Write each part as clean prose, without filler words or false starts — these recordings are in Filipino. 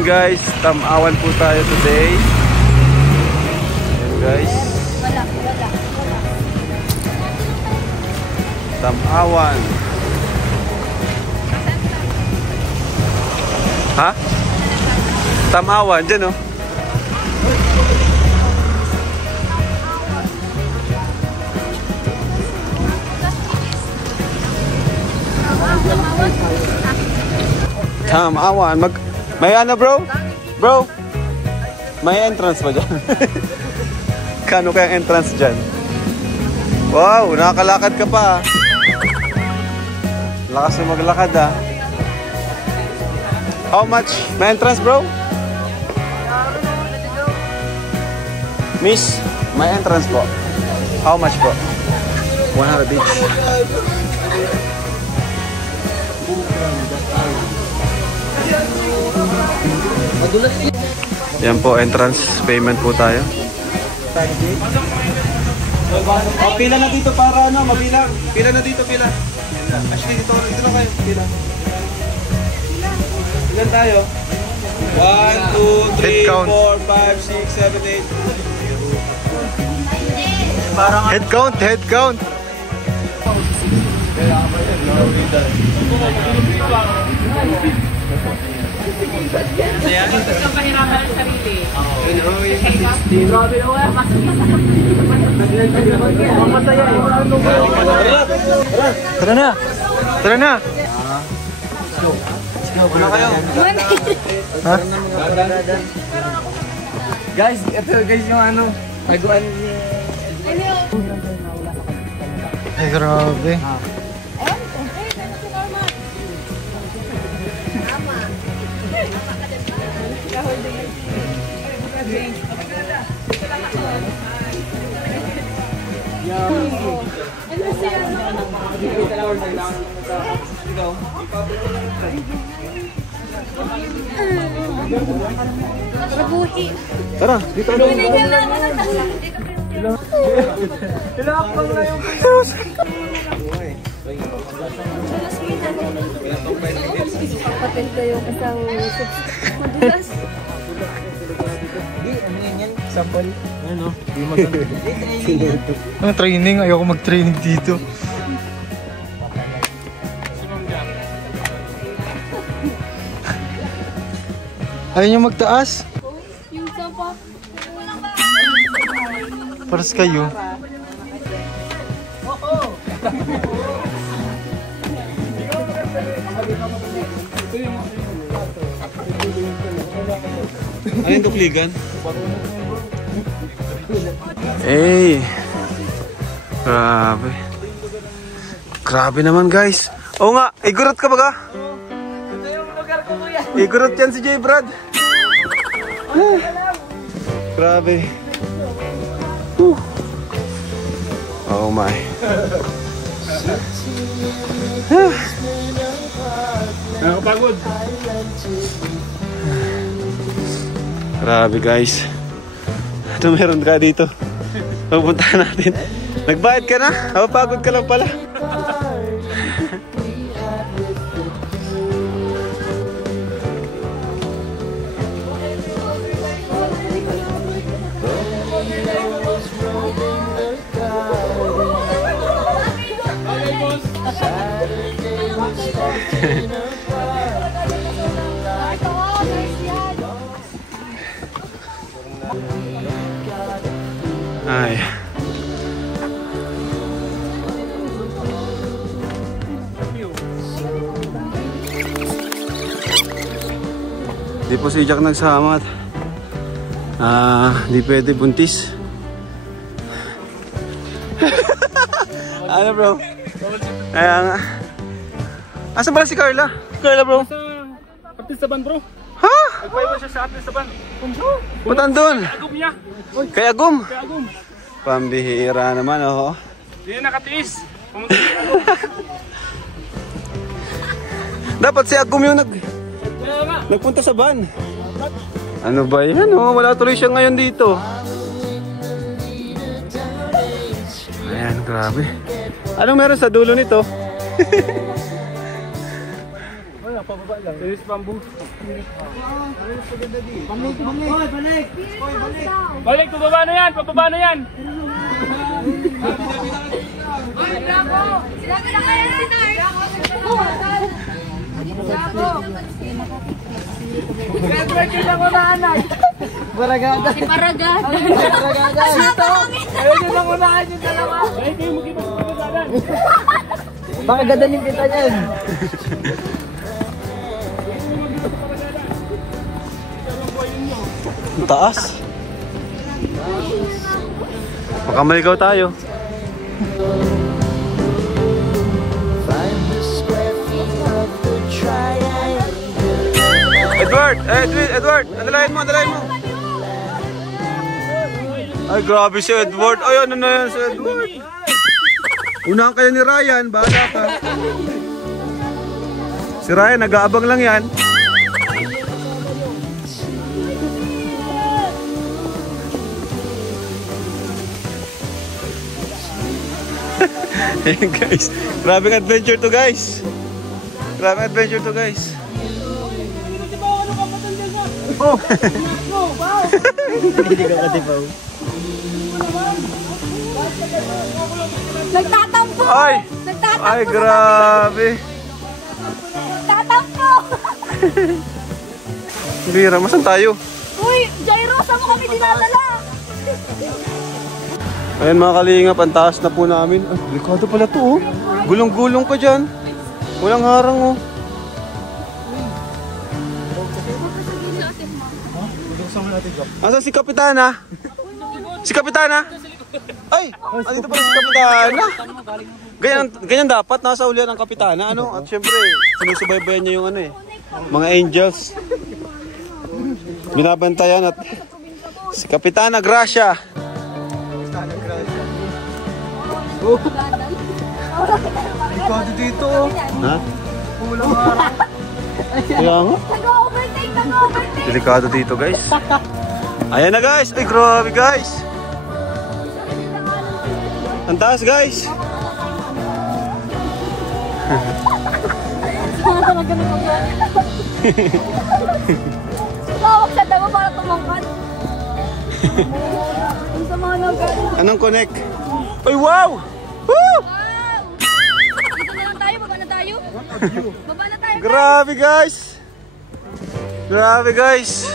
Ayan guys, tamawan po tayo today. Ayan guys. Tamawan. Ha? Tamawan, dyan oh. Tamawan. May ano bro? Bro? May entrance ba dyan? Kano kayang entrance dyan? Wow, nakakalakad ka pa. Lakas mo maglakad ah. How much? May entrance bro? Miss, may entrance po. How much po? 100 each. Yan po, entrance payment po tayo. Oh, pila na dito para ano, mabilang. Pila na dito, pila. Actually, dito lang kayo, pila. Ilan tayo? 1, 2, 3, 4, 5, 6, 7, 8. Head count, head count. Ang kahirapan ng sarili. Grabe naman. Tara na. Tara na. Wala kayo. Ha? Guys, ito guys yung ano. Taguan niya. Ay, grabe. Tara, dito na. Ilakpan na yung Kapatid kayo kasang madulas. sample. Ano? Di maganda. Ang training, ayoko mag-training dito. Ayaw niyo magtaas? Yung sapa. Paras kayo. Ano yung tupligan? Eh. Grabe. Grabe naman guys. Oo nga, igurot ka ba ka? Ito yung lugar ko kuya. Igurot yan si J. Brad. Grabe. Oh my. Nakapagod. Grabe guys. Ano meron ka dito? Pupuntahan natin. Nagbayad ka na? Napapagod ka lang pala. Ay. Di po si Jack nagsama at di pwede buntis. Ano bro? Kaya nga. Asan pala si Carla? Carla bro? Artista band bro. Ha? Nagpaiwan siya sa artista band. Puntan doon. Agum niya. Kay Agum? Kaya agum. Pambihira naman oh. Hindi na nakatiis. Pumunta siya agum. Dapat si Agum yung nagpunta sa van. Ano ba yan oh? Wala tuloy siya ngayon dito. Ayan, grabe. Anong meron sa dulo nito? pababa lang. There's bamboo. Balik. Balik, pababa na yan, pababa na yan. Baragada. Si Baragada. Ayun yung nangunahan yung dalawa. Ay, kayo magkita sa pagkakalan. Baka gadanin kita yan. Ang taas. Baka maligaw tayo. Edward! Edward! Andalahin mo! Ay, grabe si Edward. Ay, ano na yan si Edward? Unahan kayo ni Ryan. Bahala ka. Si Ryan, nag-aabang lang yan. Ayan guys. Grabing adventure to guys. Oh! Hindi ka katipaw. Nagtatampo! Ay! Nagtatampo! Ay, grabe. Nagtatampo! Bira, masan tayo? Uy, Jairo, saan mo kami dinadala? Ayan mga kalingap, ang taas na po namin. Ay, delikado pala to oh. Gulong-gulong pa dyan. Walang harang oh. Asan si Kapitana? Si Kapitana? Ay! Andito pala si Kapitana. Ganyan dapat, nasa ulian ng Kapitana. Ano? At syempre, sinusubaybayan niya yung ano eh. Mga angels. Binabantayan at si Kapitana Gracia. Delikado dito oh. Ha? Pulang harang. Kaya nga. Nag-overtake! Delikado dito guys. Ayan na guys. Ay grabe guys. Ang taas guys. Tawag siya tayo para tumangkat. Ang sama na galing. Anong connect? Ay wow! Woo! Wow! Dito na lang tayo, baba na tayo. Baba na tayo. Grabe guys. Grabe guys.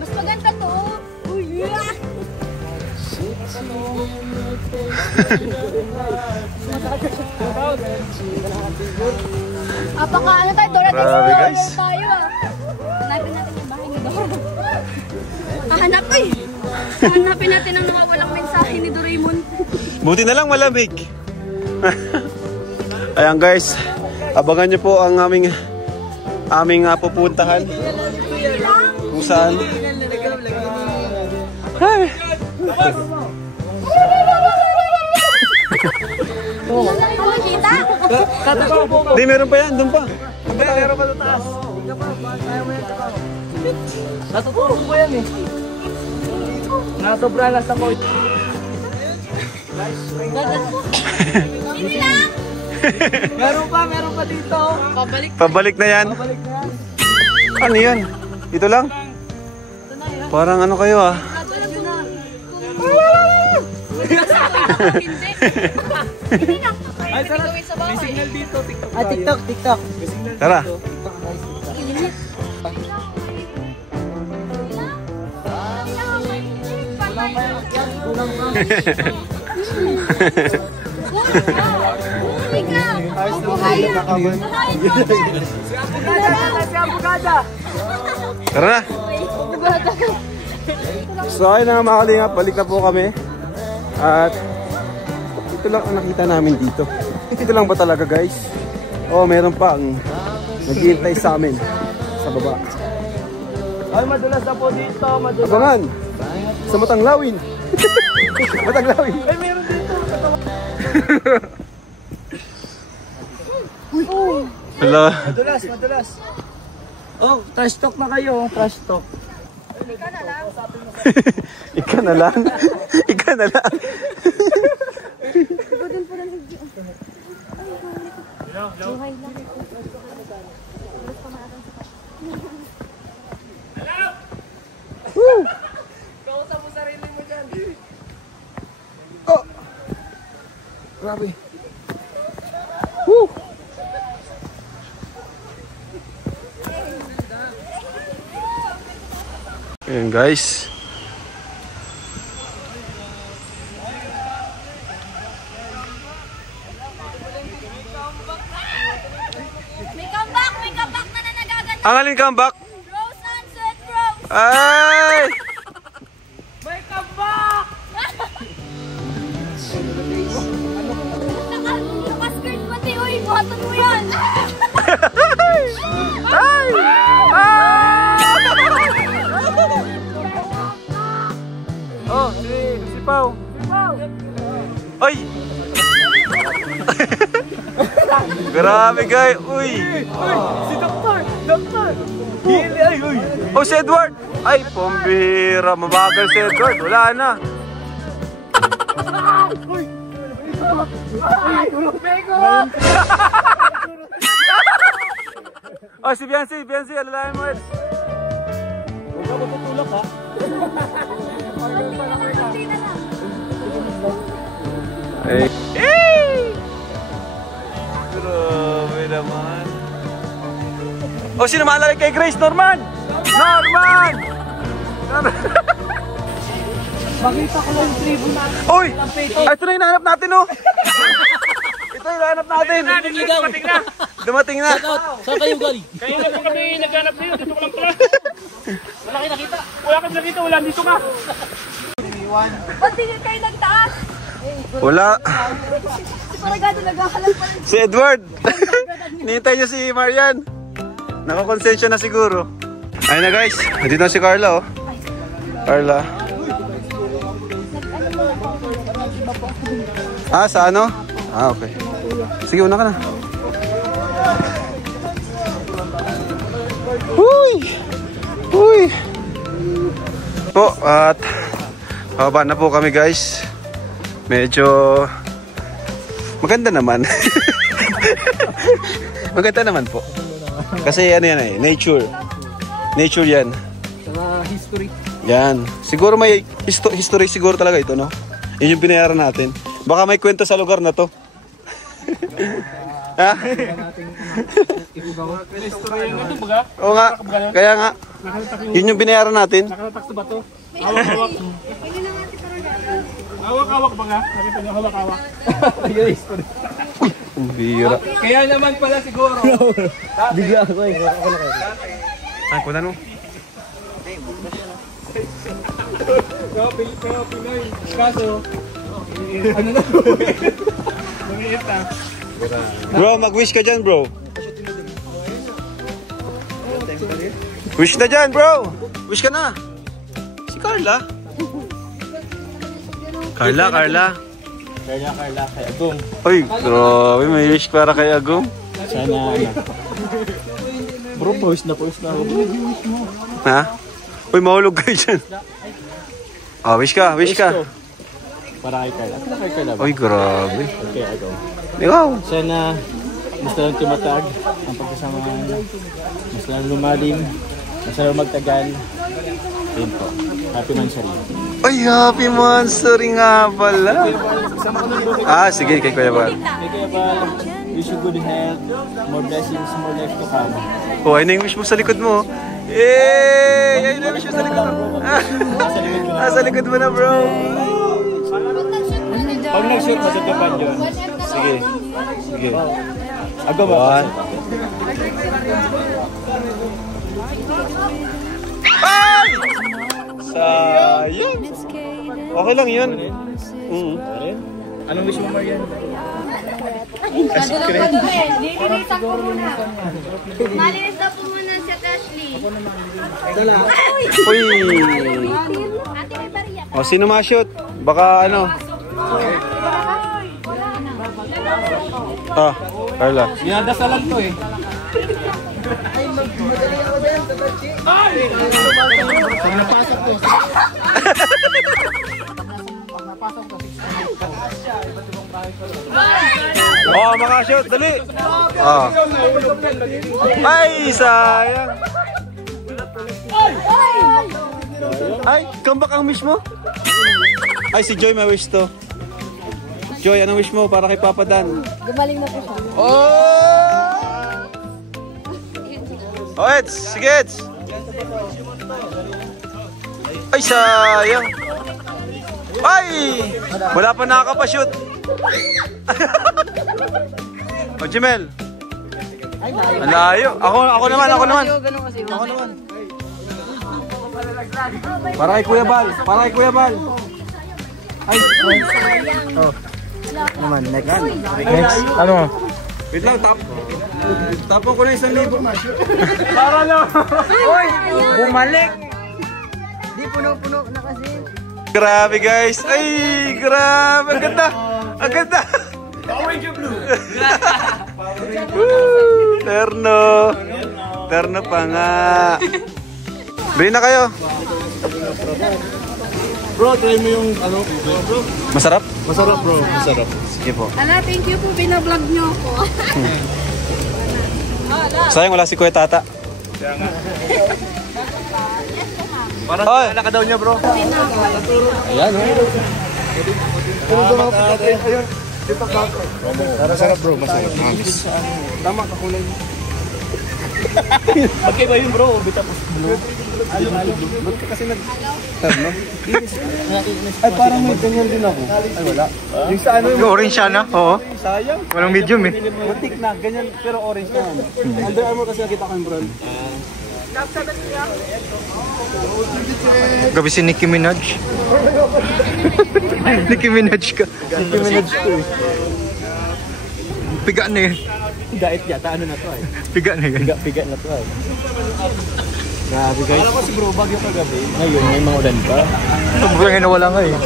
Mas maganda to. Uy, yeah. Apaka ano tayo, Dora? Grabe, guys. Tayo ah. Hanapin natin yung bahay ni Dora. Hanapin natin ang nakawalang mensahe ni Doraemon. Buti na lang malamig. Ayan guys. Abangan nyo po ang aming pupuntahan. Kung saan. Ay. Makikita? Hindi, meron pa yan. Doon pa. Meron pa sa taas. Natuturo ko yan eh. Nasobra lang sa coach. Hindi lang! Meron pa dito. Pabalik na yan. Balik na yan. Ano yan? Ito lang? Parang ano kayo ah. Hindi lang. Ay, sarap. May signal dito. TikTok. Ah, TikTok. May signal Tara. dito. Tara na. So ayun na mga kalingap, balik na po kami. At ito lang ang nakita namin dito. Ito lang ba talaga guys? Oh, meron pa ang naghihintay sa amin sa baba. Ay, madulas na po dito. Madulas. Abangan sa Matanglawin. Matanglawin. Ay, meron dito. Hello. Madulas. Oh, trash talk na kayo. Trash talk. Ika na lang. Ika na lang. Buhay lang. Grabe. Woo! Ayan guys. May comeback na nagaganda. Ang alin comeback? Rose Sunset Rose. Ay! May comeback! Naka-skirt pati, uy, buhatan mo yan. Ay! Oh, si Pao. Ay! Grabe guys. Uy! Si Doktor! Hili, ay, uy! Oh, si Edward! Ay, pambira. Mabagal si Edward. Wala na. Oh, si Biancy, alalahin mo, Ed. Huwag ka matutulak ha. Ay. Hey! Grabe naman. Oh, sino maalala kay Grace? Norman! Norman! Makita ko lang yung tribo na. Uy! Ay, ito na yung hinahanap natin, oh! Ito yung hinahanap natin. Dumating na. Saan kayo galing? Kaya na po kami naghanap na yun. Dito ko lang pala. Wala kayo nakita. Wala kayo nakita. Wala dito ka. Ba't di kayo nagtaas? Wala. Si Paragado naghahalap pa rin. Si Edward. Nihintay niyo si Marian. Nakakonsensya na siguro. Ayun na guys. Nandito na si Carla, oh. Carla. Ah, sa ano? Ah, okay. Sige, una ka na. Uy! Uy! Po, at baba na po kami guys. Medyo maganda naman. Maganda naman po. Kasi ano yan eh, nature. Nature yan. Saka history. Yan. Siguro may history siguro talaga ito, no? Yun yung binayaran natin. Baka may kwento sa lugar na to. Ha? History yung ito baga. Oo nga. Kaya nga. Yun yung binayaran natin. Nakalatak sa bato. Hawak-hawak. Hawak-hawak baga. Nakita nyo hawak-hawak. Ang bira. Kaya naman pala siguro. Bigla ako eh. Ako na kayo. Ay, kunan mo. Kaya Pinoy. Kaso, ano na? Mangiit na. Bro, mag-wish ka dyan, bro. Wish na dyan, bro. Wish ka na. Si Carla. Carla. Carla, kay Agong. Uy, grabe. May wish para kay Agong. Sana, bro, post na ako. Ha? Uy, mahulog kayo dyan. Ah, wish ka. Para kay Carla. Para kay Carla ba? Uy, grabe. Kay Agong. Ikaw. Sana, mas lang tumatag ang pagkasama namin. Mas lang lumalim. Mas lang magtagal. Yun po. Happy Mansari. Ay, happy monster nga pala. Ah, sige, kay Kuya Bal. Kay Kuya Bal, wish you good health, more blessings, more life to come. Oh, ayun na yung wish mo sa likod mo. Yay! Ayun na yung wish mo sa likod mo. Ah, sa likod mo na, bro. Pag nag-shoot, masatapan yun. Sige. Sige. Agaw ba? Ay! Sayang. Okay lang yun. Anong wish mo, Marian? Lilinis ako muna. Malinis na po muna si Ashley. Uy! Ate, may bariya. O, sino ma-shoot? Baka ano? Ah, Carla. Ginadasalan to eh. Oh, maka-shoot, dali. Oh. Ay, sayang. Ay, comeback ang wish mo? Ay, si Joy may wish to. Joy, anong wish mo para kay Papa Dan? Gumaling na po siya. Oh! Oh, Eds! Sige, Eds! Ay, sayang! Ay! Wala pa nakakapashoot! O, Jimel! Ang layo! Ako naman! Ako naman! Para kay Kuya Bal! Para kay Kuya Bal! Ay! Oh. Naman, next. Next. Ano? Wait lang, tapon ko na 1,000. Para lang! Oy! Bumalik! Di puno-puno na kasi. Grabe guys! Ay! Grabe! Ang ganda! Ang ganda! Woo! Terno! Terno pa nga! Bili na kayo! Bro, try mo yung ano, bro. Masarap? Masarap bro, masarap. Sige po. Ala, thank you po. Binablog niyo ako. Sayang wala si Kuya Tata. Parang wala ka daw niya bro. Ayan Masarap bro, masarap. Tama ka kulay. Magkaiba yun bro, bita po. Ba't ka kasi nag-terno? Ay parang may ganyan din ako. Ay wala. Yung sa ano Yung orange siya na? Oo. sayang. Walang medium eh. Butik na, ganyan pero orange na. Under Armour kasi nakita ko yung brand. Gabi si Nicki Minaj. Nicki Minaj ka. Nicki Minaj to eh. Piga na eh. Diet yata, ano na to eh. Piga na yan. Piga na to eh. Grabe guys. Alam ko si bro, bagyo kagabi. Ngayon, may mga ulan pa. Sobrang nawala nga eh.